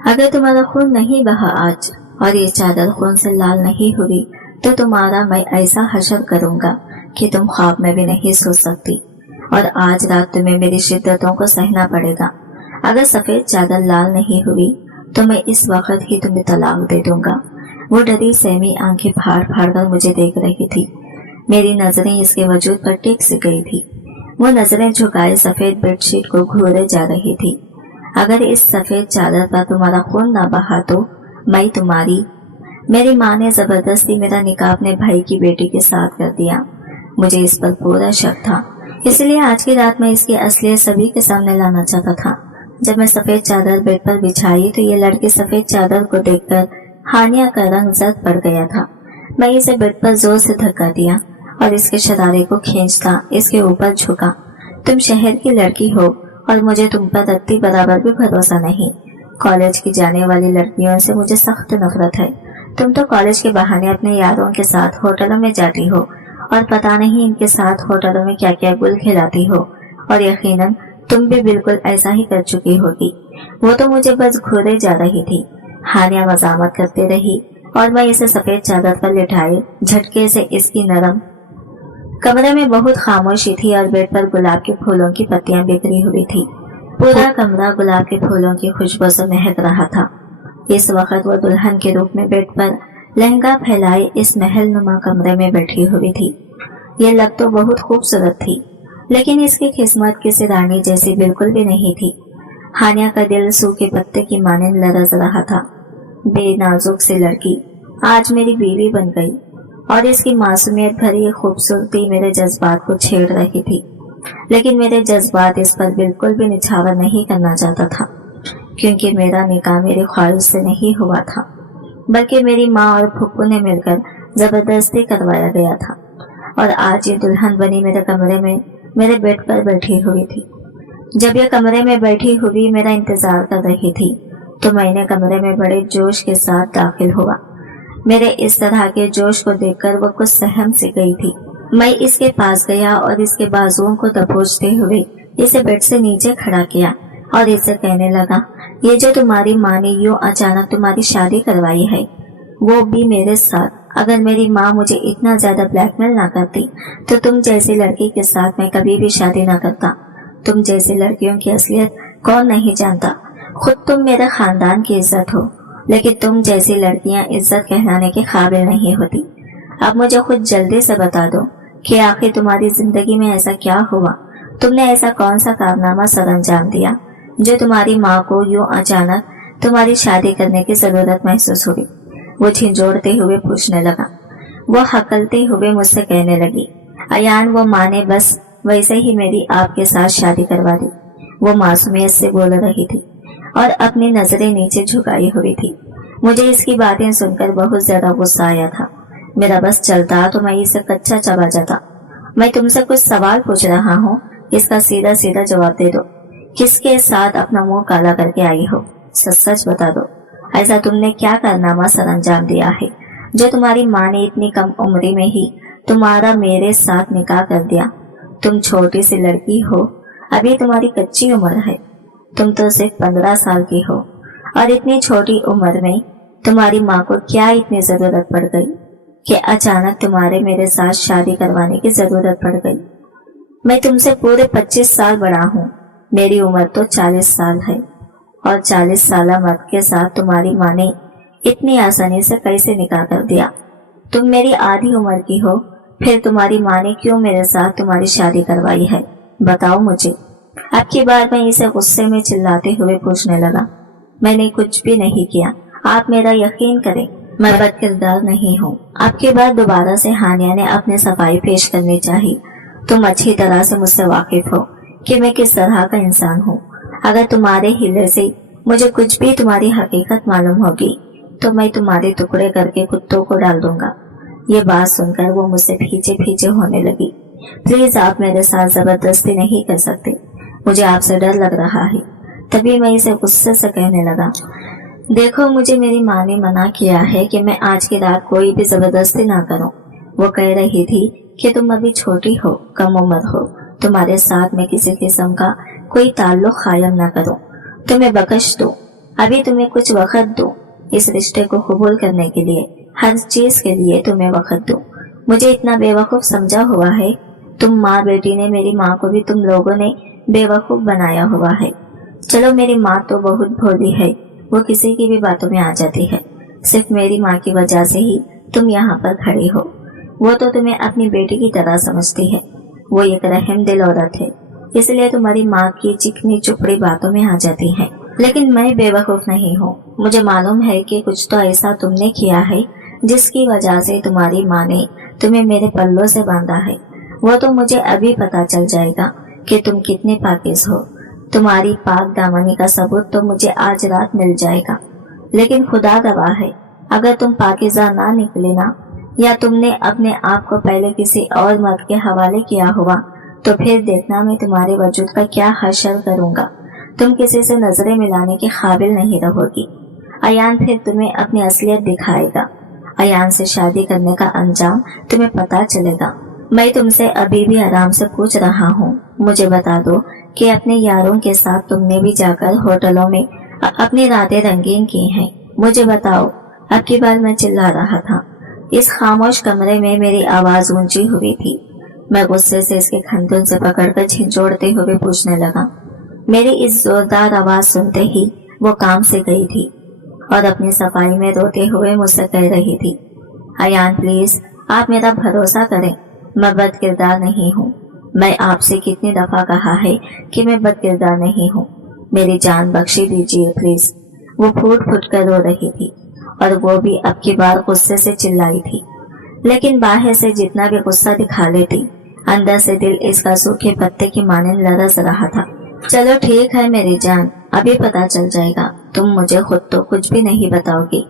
अगर तुम्हारा खून नहीं बहा आज और ये चादर खून से लाल नहीं हुई तो तुम्हारा मैं ऐसा हशर करूंगा कि तुम ख्वाब में भी नहीं सो सकती, और आज रात तुम्हें मेरी शिद्दतों को सहना पड़ेगा। अगर सफेद चादर लाल नहीं हुई तो मैं इस वक्त ही तुम्हें तलाक दे दूंगा। वो डरी सहमी आंखें फाड़ फाड़ कर मुझे देख रही थी। मेरी नजरें इसके वजूद पर टिक सी गई थी। वो नजरें झुकाए सफेद बेडशीट को घूरे जा रही थी। अगर इस सफेद चादर पर तुम्हारा खून ना बहा तो मैं तुम्हारी। मेरी माँ ने जबरदस्ती मेरा निकाह अपने भाई की बेटी के साथ कर दिया। मुझे इस पर पूरा शक था, इसलिए आज की रात मैं इसकी असलियत सभी के सामने लाना चाहता था। जब मैं सफेद चादर बेड पर बिछाई तो ये लड़की सफेद चादर को देखकर हानिया का रंग जद पड़ गया था। मैं इसे बेड पर जोर से धक्का दिया और इसके शरारे को खींचता इसके ऊपर झुका। तुम शहर की लड़की हो और मुझे तुम पर रत्ती बराबर भी भरोसा नहीं। कॉलेज की जाने वाली लड़कियों से मुझे सख्त नफरत है। तुम तो कॉलेज के बहाने अपने यारों के साथ होटलों में जाती हो और पता नहीं इनके साथ होटलों में क्या क्या गुल खिलाती हो, और यकीनन तुम भी बिल्कुल ऐसा ही कर चुकी होगी। वो तो मुझे बस घूरे जा रही थी। हानिया मजामत करती रही और मैं इसे सफेद चादर पर लिटाए झटके से इसकी नरम। कमरे में बहुत खामोशी थी और बेड पर गुलाब के फूलों की पत्तियां बिखरी हुई थी। पूरा कमरा गुलाब के फूलों की खुशबू से महक रहा था। इस वक्त वो दुल्हन के रूप में बेड पर लहंगा फैलाए इस महल नुमा कमरे में बैठी हुई थी। ये लग तो बहुत खूबसूरत थी, लेकिन इसकी किस्मत किसी रानी जैसी बिल्कुल भी नहीं थी। हानिया का दिल सूखे पत्ते की मानिंद लरज रहा था। बेनाजुक सी लड़की आज मेरी बीवी बन गई और इसकी मासूमियत भरी खूबसूरती मेरे जज्बात को छेड़ रही थी। लेकिन मेरे जज्बात इस पर बिल्कुल भी निछावर नहीं करना चाहता था, क्योंकि मेरा निकाह मेरी ख्वाहिश से नहीं हुआ था, बल्कि मेरी माँ और फुप्पू ने मिलकर जबरदस्ती करवाया गया था। और आज ये दुल्हन बनी मेरे कमरे में मेरे बेड पर बैठी हुई थी। जब ये कमरे में बैठी हुई मेरा इंतजार कर रही थी तो मैंने कमरे में बड़े जोश के साथ दाखिल हुआ। मेरे इस तरह के जोश को देखकर वो कुछ सहम सी गई थी। मैं इसके पास गया और इसके बाजुओं को दबोचते हुए इसे बेड से नीचे खड़ा किया और इसे कहने लगा, ये जो तुम्हारी माँ ने यूं अचानक तुम्हारी शादी करवाई है, वो भी मेरे साथ। अगर मेरी माँ मुझे इतना ज्यादा ब्लैकमेल ना करती तो तुम जैसी लड़की के साथ मैं कभी भी शादी ना करता। तुम जैसी लड़कियों की असलियत कौन नहीं जानता। खुद तुम मेरे खानदान की इज्जत हो, लेकिन तुम जैसी लड़कियां इज्जत कहलाने के काबिल नहीं होती। अब मुझे खुद जल्दी से बता दो कि आखिर तुम्हारी जिंदगी में ऐसा क्या हुआ। तुमने ऐसा कौन सा कारनामा सरअंजाम दिया जो तुम्हारी माँ को यूं अचानक तुम्हारी शादी करने की जरूरत महसूस हुई। वो झिंझोड़ते हुए पूछने लगा। वो हकलते हुए मुझसे कहने लगी, अयान, वो माँ ने बस वैसे ही मेरी आपके साथ शादी करवा दी। वो मासूमियत से बोल रही थी और अपनी नजरें नीचे झुकाई हुई थी। मुझे इसकी बातें सुनकर बहुत ज्यादा गुस्सा आया था। मेरा बस चलता तो मैं इसे कच्चा चबा जाता। मैं तुमसे कुछ सवाल पूछ रहा हूँ, इसका सीधा सीधा जवाब दे दो। किसके साथ अपना मुंह काला करके आई हो? सच सच बता दो। ऐसा तुमने क्या कारनामा सरअंजाम दिया है जो तुम्हारी माँ ने इतनी कम उम्र में ही तुम्हारा मेरे साथ निकाह कर दिया? तुम छोटी सी लड़की हो, अभी तुम्हारी कच्ची उम्र है। तुम तो सिर्फ 15 साल की हो और इतनी छोटी उम्र में तुम्हारी माँ को क्या इतनी जरूरत पड़ गई कि अचानक तुम्हारे मेरे साथ शादी करवाने की जरूरत पड़ गई? मैं तुमसे पूरे 25 साल बड़ा हूँ। मेरी उम्र तो 40 साल है और 40 साल मर्द के साथ तुम्हारी माँ ने इतनी आसानी से कैसे निकाह कर दिया? तुम मेरी आधी उम्र की हो, फिर तुम्हारी माँ ने क्यों मेरे साथ तुम्हारी शादी करवाई है? बताओ मुझे। अब की बार मैं इसे गुस्से में चिल्लाते हुए पूछने लगा। मैंने कुछ भी नहीं किया, आप मेरा यकीन करें, मैं बदकिरदार नहीं हूँ। अब की बार दोबारा से हानिया ने अपनी सफाई पेश करनी चाहिए। तुम अच्छी तरह से मुझसे वाकिफ हो कि मैं किस तरह का इंसान हूँ। अगर तुम्हारे हिले से मुझे कुछ भी तुम्हारी हकीकत मालूम होगी तो मैं तुम्हारे टुकड़े करके कुत्तों को डाल दूंगा। ये बात सुनकर वो मुझसे पीछे पीछे होने लगी। प्लीज, आप मेरे साथ जबरदस्ती नहीं कर सकते, मुझे आपसे डर लग रहा है। तभी मैं इसे गुस्से से कहने लगा, देखो, मुझे मेरी माँ ने मना किया है कि मैं आज की रात कोई भी जबरदस्ती ना करूं। वो कह रही थी कि तुम अभी छोटी हो, कम उम्र हो, तुम्हारे साथ में किसी किस्म का कोई ताल्लुक कायम ना करो, तुम्हें बख्श दो। अभी तुम्हें कुछ वक्त दो, इस रिश्ते को कबूल करने के लिए, हर चीज के लिए तुम्हें वक्त दो। मुझे इतना बेवकूफ समझा हुआ है, तुम माँ बेटी ने, मेरी माँ को भी तुम लोगों ने बेवकूफ बनाया हुआ है। चलो मेरी माँ तो बहुत भोली है, वो किसी की भी बातों में आ जाती है। सिर्फ मेरी माँ की वजह से ही तुम यहाँ पर खड़ी हो। वो तो तुम्हें अपनी बेटी की तरह समझती है। वो एक रहम दिल औरत है, इसलिए तुम्हारी माँ की चिकनी चुपड़ी बातों में आ जाती है। लेकिन मैं बेवकूफ नहीं हूँ। मुझे मालूम है कि कुछ तो ऐसा तुमने किया है जिसकी वजह से तुम्हारी माँ ने तुम्हें मेरे पल्लों से बांधा है। वो तो मुझे अभी पता चल जाएगा कि तुम कितने पाकिज़ हो। तुम्हारी पाक दामनी का सबूत तो मुझे आज रात मिल जाएगा। लेकिन खुदा गवाह है, अगर तुम पाकिज़ा ना निकले ना, या तुमने अपने आप को पहले किसी और मर्द के हवाले किया हुआ, तो फिर देखना मैं तुम्हारे वजूद का क्या हशर करूंगा। तुम किसी से नजरें मिलाने के काबिल नहीं रहोगी। अयान फिर तुम्हें अपनी असलियत दिखाएगा। अयान से शादी करने का अंजाम तुम्हें पता चलेगा। मैं तुमसे अभी भी आराम से पूछ रहा हूँ, मुझे बता दो कि अपने यारों के साथ तुमने भी जाकर होटलों में अपनी रातें रंगीन की हैं। मुझे बताओ। अब की बार मैं चिल्ला रहा था। इस खामोश कमरे में मेरी आवाज ऊंची हुई थी। मैं गुस्से से इसके खंदन से पकड़कर झिंझोड़ते हुए पूछने लगा। मेरी इस जोरदार आवाज सुनते ही वो काम से गई थी और अपनी सफाई में रोते हुए मुझसे कह रही थी, अयान प्लीज आप मेरा भरोसा करें, मैं बद किरदार नहीं हूँ। मैं आपसे कितनी दफा कहा है कि मैं बद किरदार नहीं हूँ, मेरी जान बख्शी दीजिए प्लीज। वो फूट फूट कर रो रही थी और वो भी अब की बार गुस्से से चिल्लाई थी। लेकिन बाहर से जितना भी गुस्सा दिखा लेती, अंदर से दिल इसका सूखे पत्ते की मानंद लरस रहा था। चलो ठीक है मेरी जान, अभी पता चल जाएगा। तुम मुझे खुद तो कुछ भी नहीं बताओगी।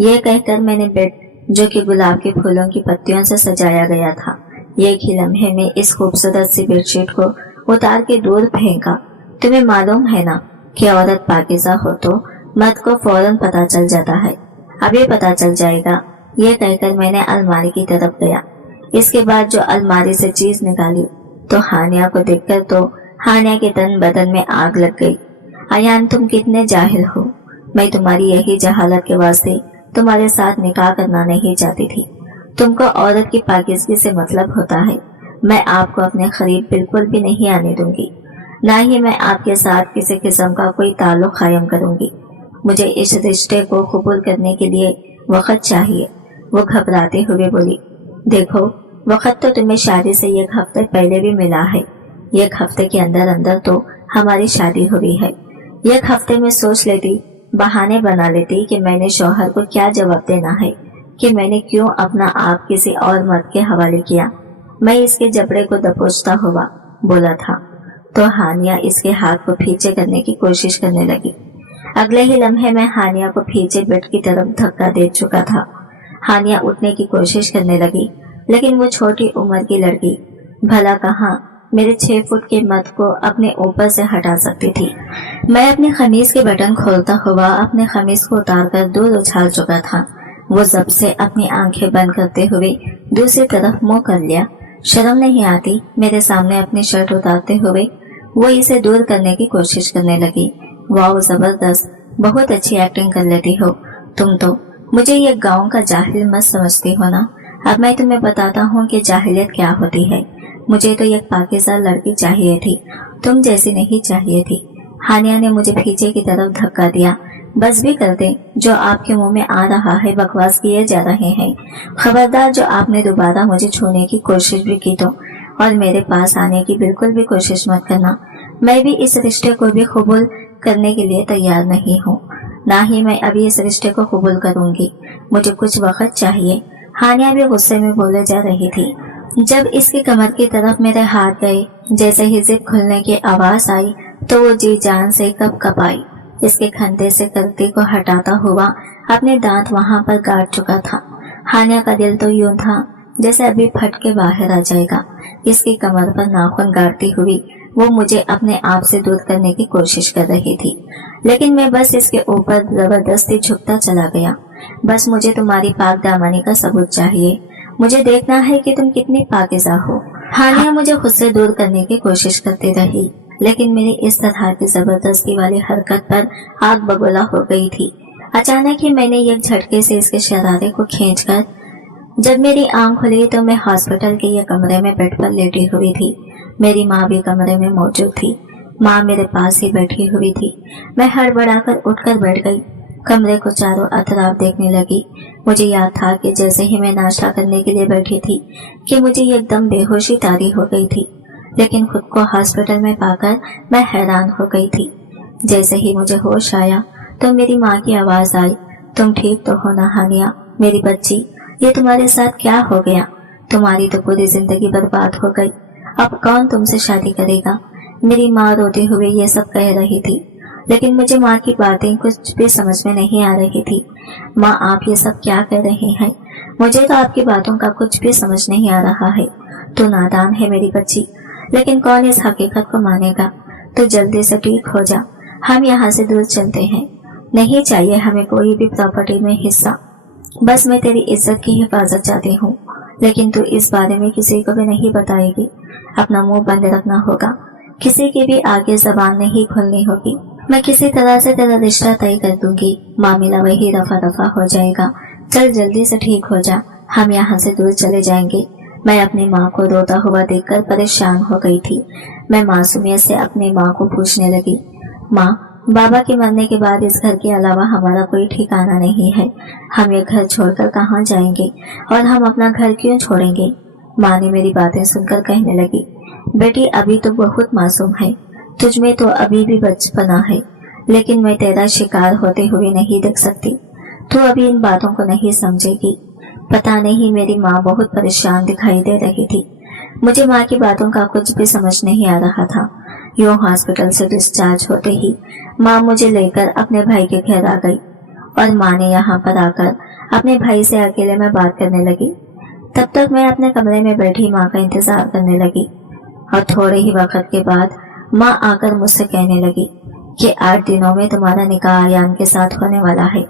ये कहकर मैंने बेड, जो कि गुलाब के फूलों की पत्तियों से सजाया गया था, एक ही लम्हे में इस खूबसूरत सी बेडशीट को उतार के दूर फेंका। तुम्हें मालूम है ना कि औरत पाकीज़ा हो तो मर्द को फौरन पता चल जाता है। अभी पता चल जाएगा। ये कहकर मैंने अलमारी की तरफ गया। इसके बाद जो अलमारी से चीज निकाली तो हानिया को देखकर तो हानिया के तन बदन में आग लग गई। अयान तुम कितने जाहिल हो। मैं तुम्हारी यही जहालत के वास्ते तुम्हारे साथ निकाह करना नहीं चाहती थी। तुमको औरत की पाकीज़गी से मतलब होता है। मैं आपको अपने करीब बिल्कुल भी नहीं आने दूंगी, ना ही मैं आपके साथ किसी किस्म का कोई ताल्लुक कायम करूंगी। मुझे इस रिश्ते को कबूल करने के लिए वक्त चाहिए। वो घबराते हुए बोली, देखो वक्त तो तुम्हें शादी से एक हफ्ते पहले भी मिला है। एक हफ्ते के अंदर अंदर तो हमारी शादी हुई है। एक हफ्ते में सोच लेती, बहाने बना लेती कि मैंने शौहर को क्या जवाब देना है, कि मैंने क्यों अपना आप किसी और मर्द के हवाले किया। मैं इसके जबड़े को दबोचता हुआ बोला था तो हानिया इसके हाथ को पीछे करने की कोशिश करने लगी। अगले ही लम्हे में हानिया को पीछे बेड की तरफ धक्का दे चुका था। हानिया उठने की कोशिश करने लगी, लेकिन वो छोटी उम्र की लड़की भला कहाँ मेरे 6 फुट के मर्द को अपने ऊपर से हटा सकती थी। मैं अपने खमीज के बटन खोलता हुआ अपने खमीज को उतारकर दूर उछाल चुका था। वो जब से अपनी आंखें बंद करते हुए दूसरी तरफ मुंह कर लिया। शर्म नहीं आती मेरे सामने अपनी शर्ट उतारते हुए वो इसे दूर करने की कोशिश करने लगी। वाह जबरदस्त, बहुत अच्छी एक्टिंग कर लेती हो तुम तो। मुझे ये गांव का जाहिल मत समझती हो ना। अब मैं तुम्हें बताता हूँ कि जाहिलियत क्या होती है। मुझे तो एक पाकीज़ा लड़की चाहिए थी, तुम जैसी नहीं चाहिए थी। हानिया ने मुझे पीछे की तरफ धक्का दिया। बस भी कर दे, जो आपके मुंह में आ रहा है बकवास किए जा रहे हैं। खबरदार जो आपने दोबारा मुझे छूने की कोशिश भी की तो, और मेरे पास आने की बिल्कुल भी कोशिश मत करना। मैं भी इस रिश्ते को भी कबूल करने के लिए तैयार नहीं हूँ, ना ही मैं अभी इस रिश्ते को कबूल करूंगी। मुझे कुछ वक्त चाहिए। हानिया भी गुस्से में बोले जा रही थी। जब इसकी कमर की तरफ मेरे हाथ गए, जैसे ही जिप खुलने की आवाज आई तो वो जी जान से कप कपाई। इसके खंधे से करती को हटाता हुआ अपने दांत वहां पर गाड़ चुका था। हानिया का दिल तो यूं था जैसे अभी फट के बाहर आ जाएगा। इसकी कमर पर नाखून गाड़ती हुई वो मुझे अपने आप से दूर करने की कोशिश कर रही थी, लेकिन मैं बस इसके ऊपर जबरदस्ती झुकता चला गया। बस मुझे तुम्हारी पाक दामनी का सबूत चाहिए। मुझे देखना है कि तुम कितनी पाकीज़ा हो। हानिया मुझे खुद से दूर करने की कोशिश करती रही, लेकिन मेरी इस तरह की जबरदस्ती वाली हरकत पर आग बबूला हो गई थी। अचानक ही मैंने एक झटके से इसके शरारे को खींचकर जब मेरी आंख खुली तो मैं हॉस्पिटल के ये कमरे में बेड पर लेटी हुई थी। मेरी माँ भी कमरे में मौजूद थी। माँ मेरे पास ही बैठी हुई थी। मैं हड़बड़ाकर उठकर बैठ गई। कमरे को चारों अतराफ देखने लगी। मुझे याद था कि जैसे ही मैं नाश्ता करने के लिए बैठी थी कि मुझे एकदम बेहोशी तारी हो गई थी, लेकिन खुद को हॉस्पिटल में पाकर मैं हैरान हो गई थी। जैसे ही मुझे होश आया तो मेरी माँ की आवाज आई, तुम ठीक तो हो ना हानिया मेरी बच्ची, ये तुम्हारे साथ क्या हो गया? तुम्हारी तो पूरी जिंदगी बर्बाद हो गई। अब कौन तुमसे शादी करेगा? मेरी माँ रोते हुए ये सब कह रही थी, लेकिन मुझे माँ की बातें कुछ भी समझ में नहीं आ रही थी। माँ, आप ये सब क्या कह रहे हैं? मुझे तो आपकी बातों का कुछ भी समझ नहीं आ रहा है। तू नादान है मेरी बच्ची, लेकिन कौन इस हकीकत को मानेगा? तो जल्दी से ठीक हो जा, हम यहाँ से दूर चलते हैं। नहीं चाहिए हमें कोई भी प्रॉपर्टी में हिस्सा, बस मैं तेरी इज्जत की हिफाजत चाहती हूँ, लेकिन तू इस बारे में किसी को भी नहीं बताएगी। अपना मुंह बंद रखना होगा, किसी की भी आगे जबान नहीं खोलनी होगी। मैं किसी तरह से तेरा रिश्ता तय कर दूंगी, मामला वही रफा दफा हो जाएगा। चल जल्दी से ठीक हो जा, हम यहाँ से दूर चले जाएंगे। मैं अपनी माँ को रोता हुआ देखकर परेशान हो गई थी। मैं मासूमियत से अपनी माँ को पूछने लगी, माँ, बाबा के मरने के बाद इस घर के अलावा हमारा कोई ठिकाना नहीं है। हम ये घर छोड़कर कहाँ जाएंगे और हम अपना घर क्यों छोड़ेंगे? माँ ने मेरी बातें सुनकर कहने लगी, बेटी अभी तो बहुत मासूम है, तुझ में तो अभी भी बचपना है, लेकिन मैं तेरा शिकार होते हुए नहीं देख सकती। तू अभी इन बातों को नहीं समझेगी। पता नहीं मेरी माँ बहुत परेशान दिखाई दे रही थी। मुझे माँ की बातों का कुछ भी समझ नहीं आ रहा था। यूं हॉस्पिटल से डिस्चार्ज होते ही माँ मुझे लेकर अपने भाई के घर आ गई और माँ ने यहाँ पर आकर अपने भाई से अकेले में बात करने लगी। तब तक मैं अपने कमरे में बैठी माँ का इंतजार करने लगी और थोड़े ही वक्त के बाद माँ आकर मुझसे कहने लगी कि 8 दिनों में तुम्हारा निकाह आयान के साथ होने वाला है,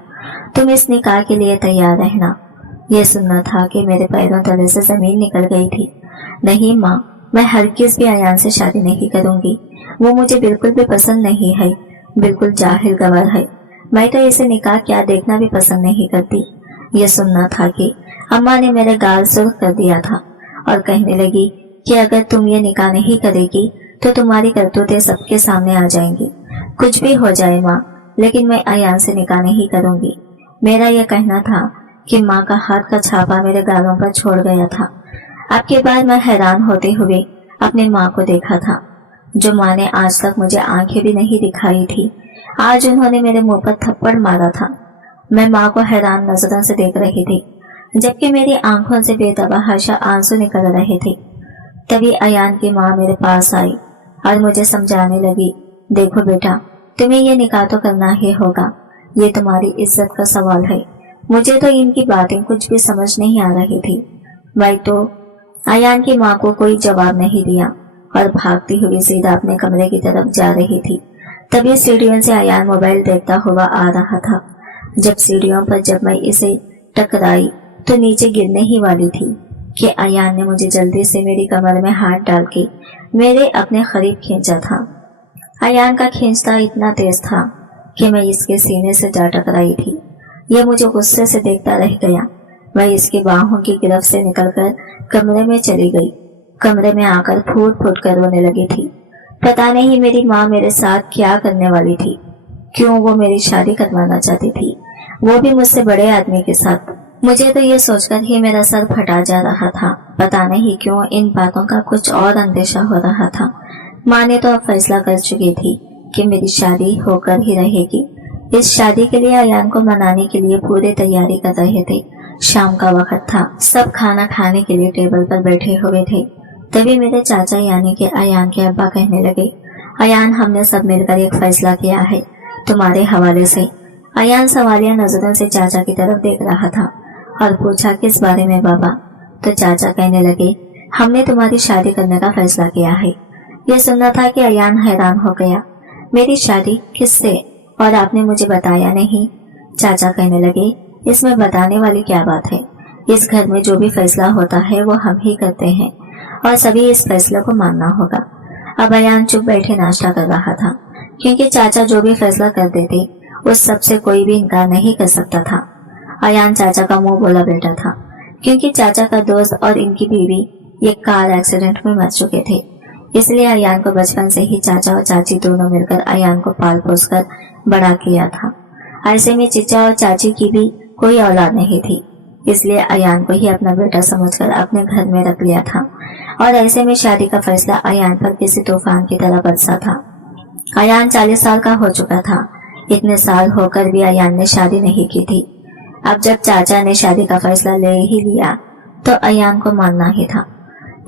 तुम इस निकाह के लिए तैयार रहना। ये सुनना था कि मेरे पैरों तले से जमीन निकल गई थी। नहीं माँ, मैं हरगिज़ भी आयान से शादी नहीं करूंगी। वो मुझे बिल्कुल भी पसंद नहीं है, बिल्कुल जाहिल गवार है। मैं तो इसे निकाह क्या देखना भी पसंद नहीं करती। ये सुनना था कि अम्मा ने मेरे गाल सुर्ख कर दिया था और कहने लगी कि अगर तुम ये निकाह नहीं करेगी तो तुम्हारी करतूतें सबके सामने आ जाएंगी। कुछ भी हो जाए माँ, लेकिन मैं आयान से निकाह नहीं करूंगी। मेरा यह कहना था कि माँ का हाथ का छापा मेरे गालों पर छोड़ गया था। आपके बाद मैं हैरान होते हुए अपने माँ को देखा था, जो माँ ने आज तक मुझे आंखें भी नहीं दिखाई थी। आज उन्होंने मेरे मुंह पर थप्पड़ मारा था। मैं माँ को हैरान नजरों से देख रही थी, जबकि मेरी आंखों से बेतहाशा आंसू निकल रहे थे। तभी अयान की माँ मेरे पास आई और मुझे समझाने लगी, देखो बेटा, तुम्हें ये निकाह तो करना ही होगा, ये तुम्हारी इज्जत का सवाल है। मुझे तो इनकी बातें कुछ भी समझ नहीं आ रही थी। मैं तो अयान की माँ को कोई जवाब नहीं दिया और भागती हुई सीधा अपने कमरे की तरफ जा रही थी। तभी सीढ़ियों से अयान मोबाइल देखता हुआ आ रहा था। जब सीढ़ियों पर जब मैं इसे टकराई तो नीचे गिरने ही वाली थी कि अयान ने मुझे जल्दी से मेरी कमर में हाथ डाल के मेरे अपने करीब खींचा था। अयान का खींचता इतना तेज था कि मैं इसके सीने से जा टकराई थी। यह मुझे गुस्से से देखता रह गया। मैं इसकी बाहों की गिरफ्त से निकलकर कमरे में चली गई। कमरे में आकर फूट फूट कर रोने लगी थी। पता नहीं मेरी माँ मेरे साथ क्या करने वाली थी, क्यों वो मेरी शादी करवाना चाहती थी, वो भी मुझसे बड़े आदमी के साथ। मुझे तो ये सोचकर ही मेरा सर फटा जा रहा था। पता नहीं क्यों इन बातों का कुछ और अंदेशा हो रहा था। माँ ने तो अब फैसला कर चुकी थी कि मेरी शादी होकर ही रहेगी। इस शादी के लिए अयान को मनाने के लिए पूरी तैयारी कर रहे थे। शाम का वक्त था, सब खाना खाने के लिए टेबल पर बैठे हुए थे। तभी मेरे चाचा यानी कि अयान के अब्बा कहने लगे, अयान, हमने सब मिलकर एक फैसला किया है तुम्हारे हवाले से। अयान सवालिया नजरों से चाचा की तरफ देख रहा था और पूछा, किस बारे में बाबा? तो चाचा कहने लगे, हमने तुम्हारी शादी करने का फैसला किया है। यह सुनना था कि अयान हैरान हो गया, मेरी शादी किससे, और आपने मुझे बताया नहीं? चाचा कहने लगे, इसमें बताने वाली क्या बात है? इस घर में जो भी फैसला होता है वो हम ही करते हैं और सभी इस फैसले को मानना होगा। अब अयान चुप बैठे नाश्ता कर रहा था, क्योंकि चाचा जो भी फैसला कर देते उस सब से कोई भी इनकार नहीं कर सकता था। अयान चाचा का मुंह बोला बेटा था, क्योंकि चाचा का दोस्त और इनकी बीवी एक कार एक्सीडेंट में मर चुके थे। इसलिए अयान को बचपन से ही चाचा और चाची दोनों मिलकर अयान को पाल पोस कर बड़ा किया था। ऐसे में चिचा और चाची की भी कोई औलाद नहीं थी, इसलिए अयान को ही अपना बेटा समझकर अपने घर में रख लिया था। और ऐसे में शादी का फैसला अयान पर किसी तूफान की तरह बरसा था। अयान 40 साल का हो चुका था। इतने साल होकर भी अयान ने शादी नहीं की थी। अब जब चाचा ने शादी का फैसला ले ही लिया तो अयान को मानना ही था,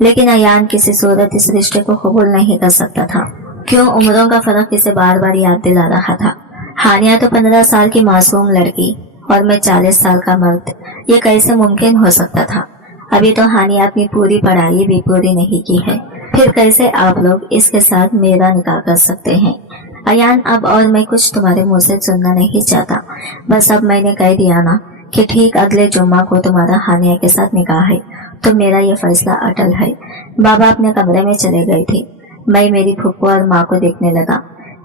लेकिन अयान किसी सूरत इस रिश्ते को कबूल नहीं कर सकता था। क्यों उम्रों का फर्क इसे बार बार याद दिला रहा था। हानिया तो 15 साल की मासूम लड़की और मैं 40 साल का मर्द, ये कैसे मुमकिन हो सकता था। अभी तो हानिया अपनी पूरी पढ़ाई भी पूरी नहीं की है, फिर कैसे आप लोग इसके साथ मेरा निकाह कर सकते हैं। अयान अब और मैं कुछ तुम्हारे मुंह से सुनना नहीं चाहता। बस अब मैंने कह दिया ना कि ठीक अगले जुम्मा को तुम्हारा हानिया के साथ निकाह है, तो मेरा ये फैसला अटल है। बाबा अपने कमरे में चले गए थे। मैं मेरी फुप्पो और माँ को देखने लगा।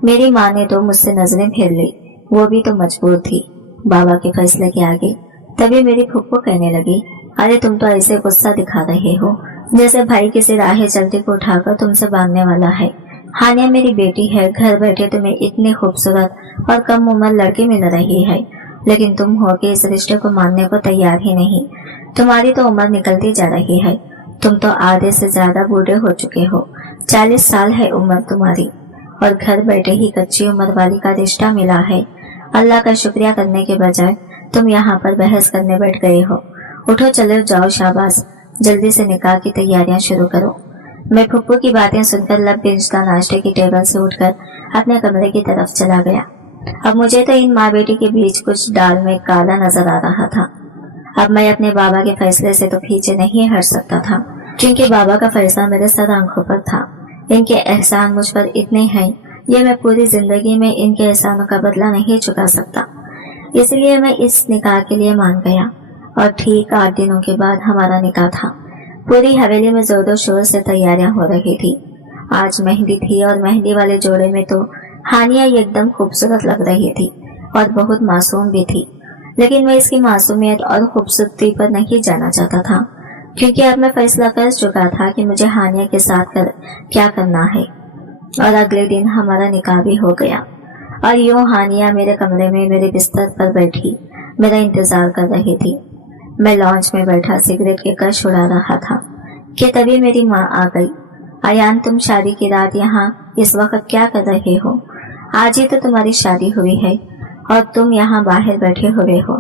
मेरी माँ ने तो मुझसे नजरें फेर ली, वो भी तो मजबूर थी बाबा के फैसले के आगे। तभी मेरी फुप्पो कहने लगी, अरे तुम तो ऐसे गुस्सा दिखा रहे हो जैसे भाई किसी राह चलती को उठाकर तुमसे बांधने वाला है। हानिया मेरी बेटी है, घर बैठे तुम्हें इतनी खूबसूरत और कम उम्र लड़की मिल रही है, लेकिन तुम हो कि इस रिश्ते को मानने को तैयार ही नहीं। तुम्हारी तो उम्र निकलती जा रही है, तुम तो आधे से ज्यादा बूढ़े हो चुके हो। 40 साल है उम्र तुम्हारी और घर बैठे ही कच्ची उम्र वाली का रिश्ता मिला है। अल्लाह का शुक्रिया करने के बजाय तुम यहाँ पर बहस करने बैठ गए हो। उठो चलो जाओ, शाबाश, जल्दी से निकाह की तैयारियां शुरू करो। मैं फुप्पू की बातें सुनकर लब बिंचता नाश्ते की टेबल से उठकर अपने कमरे की तरफ चला गया। अब मुझे तो इन माँ बेटी के बीच कुछ दाल में काला नजर आ रहा था। अब मैं अपने बाबा के फैसले से तो पीछे नहीं हट सकता था, क्योंकि बाबा का फैसला मेरे सर आंखों पर था। इनके एहसान मुझ पर इतने हैं, ये मैं पूरी जिंदगी में इनके एहसानों का बदला नहीं चुका सकता। इसलिए मैं इस निकाह के लिए मान गया और ठीक 8 दिनों के बाद हमारा निकाह था। पूरी हवेली में जोरों शोर से तैयारियां हो रही थी। आज मेहंदी थी और मेहंदी वाले जोड़े में तो हानिया एकदम खूबसूरत लग रही थी और बहुत मासूम भी थी। लेकिन मैं इसकी मासूमियत और खूबसूरती पर नहीं जाना चाहता था, क्योंकि अब मैं फैसला कर चुका था कि मुझे हानिया के साथ क्या करना है। और अगले दिन हमारा निकाह भी हो गया। और यूं हानिया मेरे कमरे में मेरे बिस्तर पर बैठी मेरा इंतजार कर रही थी। मैं लॉन्च में बैठा सिगरेट के कश उड़ा रहा था कि तभी मेरी माँ आ गई। अयान, तुम शादी की रात यहाँ इस वक्त क्या कर रहे हो? आज ही तो तुम्हारी शादी हुई है और तुम यहाँ बाहर बैठे हुए हो।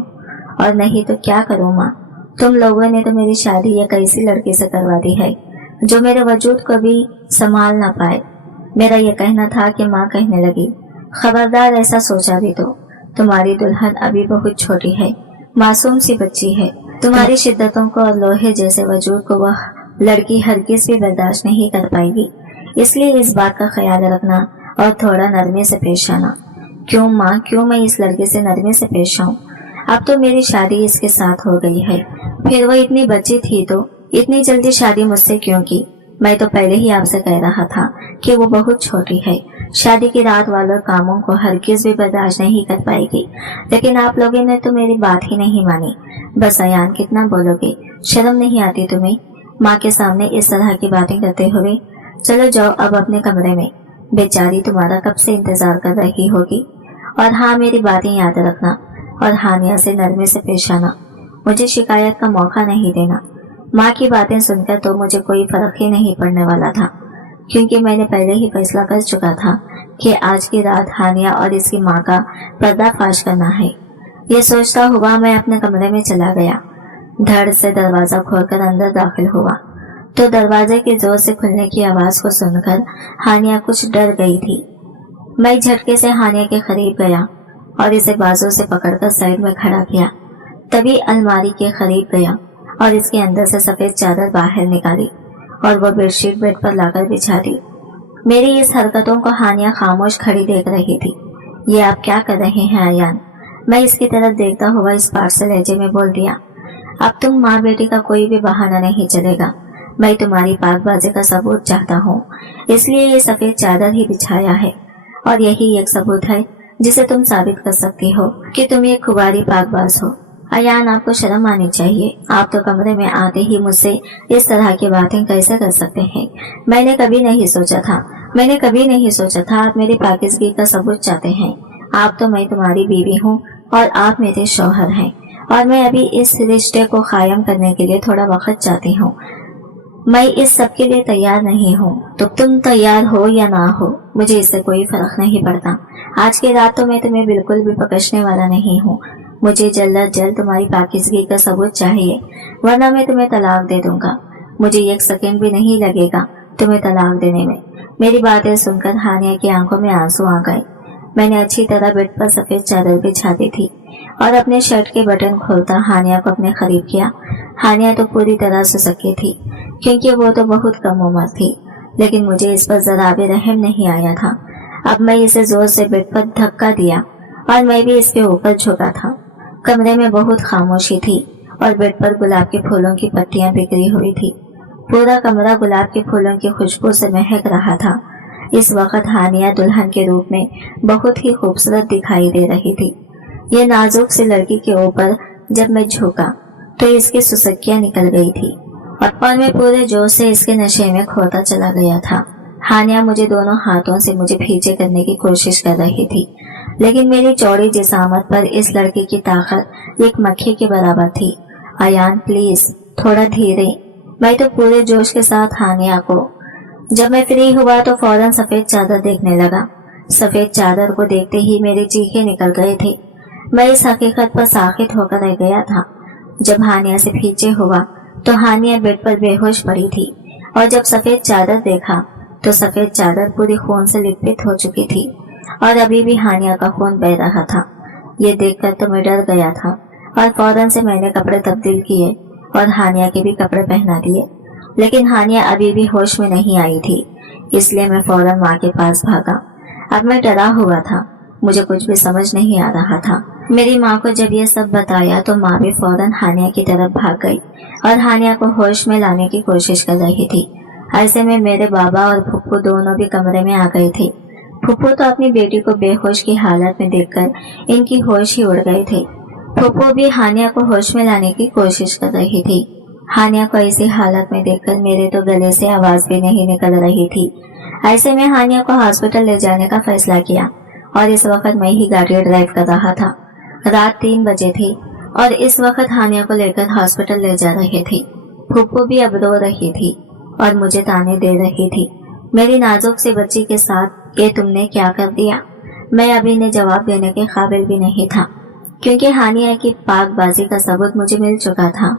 और नहीं तो क्या करूँ माँ, तुम लोगों ने तो मेरी शादी एक ऐसी लड़की से करवा दी है जो मेरे वजूद को भी संभाल ना पाए। मेरा ये कहना था कि माँ कहने लगी, खबरदार ऐसा सोचा भी तो, तुम्हारी दुल्हन अभी बहुत छोटी है, मासूम सी बच्ची है। तुम्हारी शिद्दतों को और लोहे जैसे वजूद को वह लड़की हरगिज भी बर्दाश्त नहीं कर पाएगी। इसलिए इस बात का ख्याल रखना और थोड़ा नरमी से पेश आना। क्यों माँ, क्यों मैं इस लड़के से नरमी से पेश आऊँ? अब तो मेरी शादी इसके साथ हो गई है, फिर वो इतनी बच्ची थी तो इतनी जल्दी शादी मुझसे क्यों की? मैं तो पहले ही आपसे कह रहा था कि वो बहुत छोटी है, शादी की रात वालों कामों को हरगिज भी बर्दाश्त नहीं कर पाएगी। लेकिन आप लोगों ने तो मेरी बात ही नहीं मानी। बस अयान, कितना बोलोगे? शर्म नहीं आती तुम्हें माँ के सामने इस तरह की बातें करते हुए? चलो जाओ अब अपने कमरे में, बेचारी तुम्हारा कब से इंतजार कर रही होगी। और हाँ, मेरी बातें याद रखना और हानिया से नरमी से पेश आना, मुझे शिकायत का मौका नहीं देना। माँ की बातें सुनकर तो मुझे कोई फर्क ही नहीं पड़ने वाला था, क्योंकि मैंने पहले ही फैसला कर चुका था कि आज की रात हानिया और इसकी माँ का पर्दाफाश करना है। ये सोचता हुआ मैं अपने कमरे में चला गया। धड़ से दरवाजा खोलकर अंदर दाखिल हुआ तो दरवाजे के जोर से खुलने की आवाज को सुनकर हानिया कुछ डर गई थी। मैं झटके से हानिया के करीब गया और इसे बाजू से पकड़कर साइड में खड़ा किया। तभी अलमारी के करीब गया और इसके अंदर से सफेद चादर बाहर निकाली और वो बेडशीट बेड पर लाकर बिछा दी। मेरी इस हरकतों को हानिया खामोश खड़ी देख रही थी। ये आप क्या कर रहे हैं अयान? मैं इसकी तरफ देखता हुआ इस पार से लहजे में बोल दिया, अब तुम माँ बेटी का कोई भी बहाना नहीं चलेगा। मैं तुम्हारी पाकबाजी का सबूत चाहता हूँ, इसलिए ये सफेद चादर ही बिछाया है। और यही एक सबूत है जिसे तुम साबित कर सकती हो कि तुम एक खुबारी पाकबाज हो। अयान, आपको शर्म आनी चाहिए। आप तो कमरे में आते ही मुझसे इस तरह की बातें कैसे कर सकते हैं? मैंने कभी नहीं सोचा था आप मेरी पाकिज़गी का सबूत चाहते हैं। आप तो मैं तुम्हारी बीवी हूँ और आप मेरे शौहर हैं, और मैं अभी इस रिश्ते को कायम करने के लिए थोड़ा वक्त चाहती हूँ। मैं इस सब के लिए तैयार नहीं हूँ, तो तुम तैयार हो या ना हो, मुझे इससे कोई फर्क नहीं पड़ता। आज की रात तो मैं तुम्हें बिल्कुल भी पकड़ने वाला नहीं हूँ। मुझे जल्द तुम्हारी पाकिज़गी का सबूत चाहिए, वरना मैं तुम्हें तलाक दे दूंगा। मुझे एक सेकंड भी नहीं लगेगा तुम्हें तलाक देने में। मेरी बातें सुनकर हानिया की आंखों में आंसू आ गए। मैंने अच्छी तरह बेड पर सफेद चादर बिछा दी थी और अपने शर्ट के बटन खोलता हानिया को अपने करीब किया। हानिया तो पूरी तरह से सकी थी, क्योंकि वो तो बहुत कम उम्र थी, लेकिन मुझे इस पर जरा भी रहम नहीं आया था। अब मैं इसे जोर से बेड पर धक्का दिया और मैं भी इसके ऊपर झुका था। कमरे में बहुत खामोशी थी और बेड पर गुलाब के फूलों की पत्तियां बिखरी हुई थी। पूरा कमरा गुलाब के फूलों की खुशबू से महक रहा था। इस वक्त हानिया दुल्हन के रूप में बहुत ही खूबसूरत दिखाई दे रही थी। ये नाजुक सी लड़की के ऊपर जब मैं झुका तो इसकी सुसक्कियां निकल गई थी और मैं पूरे जोश से इसके नशे में खोता चला गया था। हानिया मुझे दोनों हाथों से मुझे पीछे करने की कोशिश कर रही थी, लेकिन मेरी चौड़ी जिसामत पर इस लड़की की ताकत एक मक्खी के बराबर थी। अयान, प्लीज थोड़ा धीरे। मैं तो पूरे जोश के साथ हानिया को। जब मैं फ्री हुआ तो फौरन सफेद चादर देखने लगा। सफेद चादर को देखते ही मेरे चीखे निकल गए थे। मैं इस हकीकत पर साकित होकर रह गया था। जब हानिया से पीछे हुआ तो हानिया बेड पर बेहोश पड़ी थी, और जब सफेद चादर देखा तो सफेद चादर पूरी खून से लिपट हो चुकी थी और अभी भी हानिया का खून बह रहा था। ये देखकर तो मैं डर गया था और फौरन से मैंने कपड़े तब्दील किए और हानिया के भी कपड़े पहना दिए, लेकिन हानिया अभी भी होश में नहीं आई थी, इसलिए मैं फौरन माँ के पास भागा। अब मैं डरा हुआ था, मुझे कुछ भी समझ नहीं आ रहा था। मेरी माँ को जब ये सब बताया तो माँ भी फौरन हानिया की तरफ भाग गई और हानिया को होश में लाने की कोशिश कर रही थी। ऐसे में मेरे बाबा और फुप्पू दोनों भी कमरे में आ गए थे। फुप्पू तो अपनी बेटी को बेहोश की हालत में देखकर इनकी होश ही उड़ गए थे। फुप्पू भी हानिया को होश में लाने की कोशिश कर रही थी। हानिया को ऐसी हालत में देखकर मेरे तो गले से आवाज भी नहीं निकल रही थी। ऐसे में हानिया को हॉस्पिटल ले जाने का फैसला किया और इस वक्त मैं ही गाड़ी ड्राइव कर रहा था। रात 3 बजे थी और इस वक्त हानिया को लेकर हॉस्पिटल ले जा रहे थे। फुप्पू भी अब रो रही थी और मुझे ताने दे रही थी। मेरी नाजुक सी बच्ची के साथ ये तुमने क्या कर दिया? मैं अभी ने जवाब देने के काबिल भी नहीं था, क्योंकि हानिया की पाकबाजी का सबूत मुझे मिल चुका था।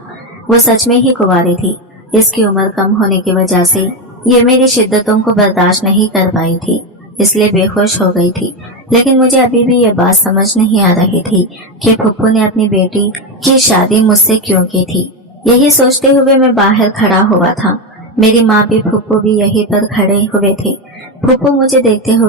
वो सच में ही कुंवारी थी। इसकी उम्र कम होने की वजह से ये मेरी शिद्दतों को बर्दाश्त नहीं कर पाई थी, इसलिए बेहोश हो गई थी। लेकिन मुझे अभी भी ये बात समझ नहीं आ रही थी कि फुप्पू ने अपनी बेटी की शादी मुझसे क्यों की थी। यही सोचते हुए मैं बाहर खड़ा हुआ था। मेरी माँ भी फुप्पू भी यहीं पर खड़े हुए थे। फुप्पू मुझे देखते हुए